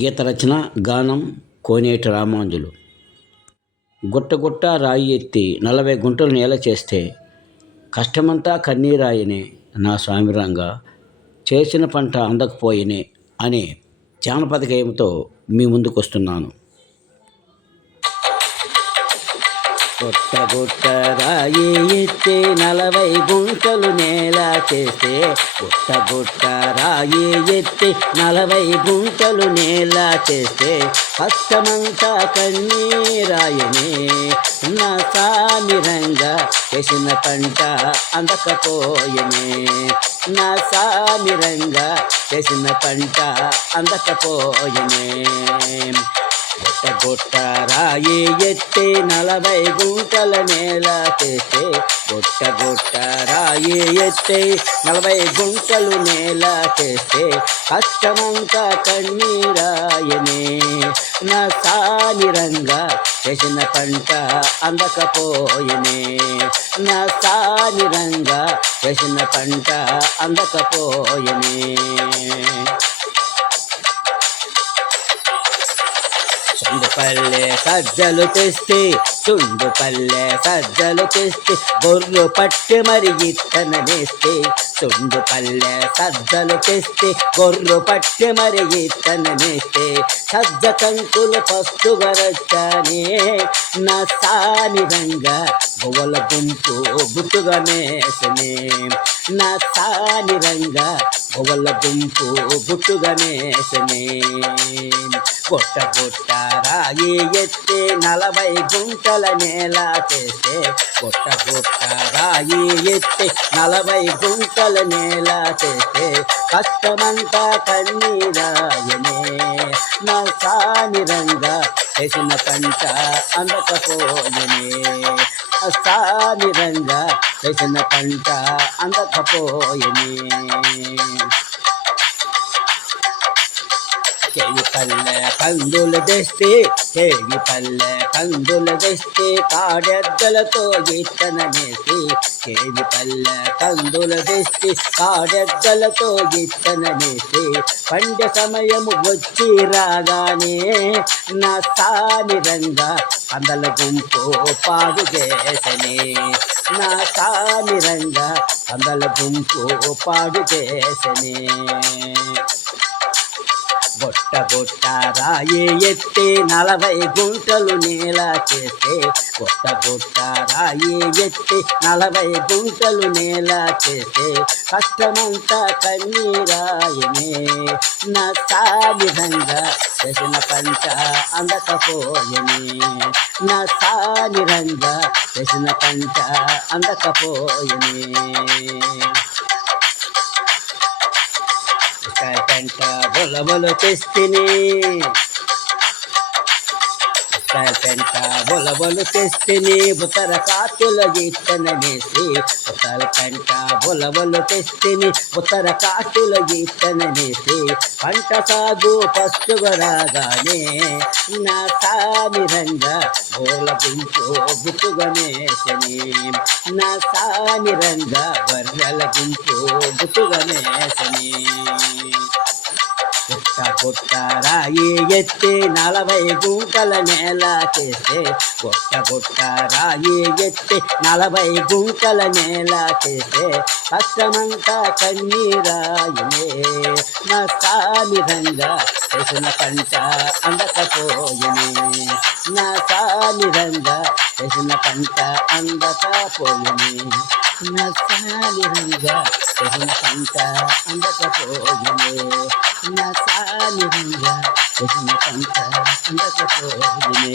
గీత రచన గానం కోనేటి రామాంజులు. గుట్ట రాయి ఎత్తి 40 గుంటలు నేల చేస్తే కష్టమంతా కన్నీరాయనే నా స్వామిరంగా చేసిన పంట అందకపోయినే అనే జానపద గేయంతో మీ ముందుకు వస్తున్నాను. గుట్ట రాయి ఎత్తి 40 గుంటలు నేల చేస్తే గుట్ట రాయి ఎత్తి 40 గుంటలు నేల చేస్తే కష్టమంతా కన్నీరాయనే నా సామిరంగా చేసిన పంట అందకపోయనే నా సామిరంగా చేసిన పంట అందకపోయనే గుట్ట రాయి ఎత్తి 40 గుంటల నేల చేస్తే గుట్ట రాయి ఎత్తి 40 గుంటలు నేల చేస్తే కష్టమంతా కన్నీరాయనే నా సామిరంగా చేసిన పంట అందకపోయనే నా సామిరంగా చేసిన పంట అందకపోయనే చుండుపల్లె సజ్జలు తెస్తే గొర్రె పట్టి మరి ఇత్తననేస్తే చుండుపల్లె సజ్జలు తెస్తే గొర్రె పట్టి మరి ఇత్తననేస్తే సజ్జ కంకులు పస్తుగా రచ్చానే నా సామిరంగా గొవ్వల గుంపు గుట్టుగా మేసనే నా సామిరంగా గొవ్వల గుంపు గుట్టుగా మేసనే గుట్ట రాయి ఎత్తి 40 గుంటల నేల చేస్తే గుట్ట రాయి ఎత్తి 40 గుంటల నేల చేస్తే కష్టమంతా కన్నీరాయనే నా సామిరంగా చేసిన పంట అందకపోయనే సామిరంగా చేసిన పంట అందకపోయనే పల్లె కందులు తెస్తే కాడెద్దలతో ఇత్తననేసి పల్లె కందులు తెస్తే కాడెద్దలతో ఇత్తననేసి పండె సమయము వచ్చి రాగానే నా సామిరంగా అందల గుంపు పాడు చేసనే నా సామిరంగా అందల గుంపు పాడు చేసనే గుట్ట రాయి ఎత్తి 40 గుంటలు నేల చేస్తే గుట్ట రాయి ఎత్తి 40 గుంటలు నేల చేస్తే కష్టమంతా కన్నీరాయనే నా సామిరంగా చేసిన పంట అందకపోయనే నా సామిరంగా చేసిన పంట అందకపోయనే పెంట బొలబొలు తెస్తిని బుతర కాటుల ఇత్తననేసి పెంట బొలబొలు తెస్తిని బుతర కాటుల ఇత్తననేసి పంట సాగు పస్తుగా రాగానే నా సామిరంగా బోల గుంపు గుట్టుగా మేసని నా సామిరంగా బర్రెల గుంపు గుట్టుగా మేసని గుట్ట రాయి ఎత్తి 40 గుంటల నేల చేస్తే గుట్ట రాయి ఎత్తి 40 గుంటల నేల చేస్తే కష్టమంతా కన్నీరాయనే నా సామిరంగా చేసిన పంట అందకపోయనే నా సామిరంగా చేసిన పంట అందకపోయనే నా సామిరంగా చేసిన పంట అందకపోయనే నా సామిరంగా చేసిన పంట అందకపోయనే.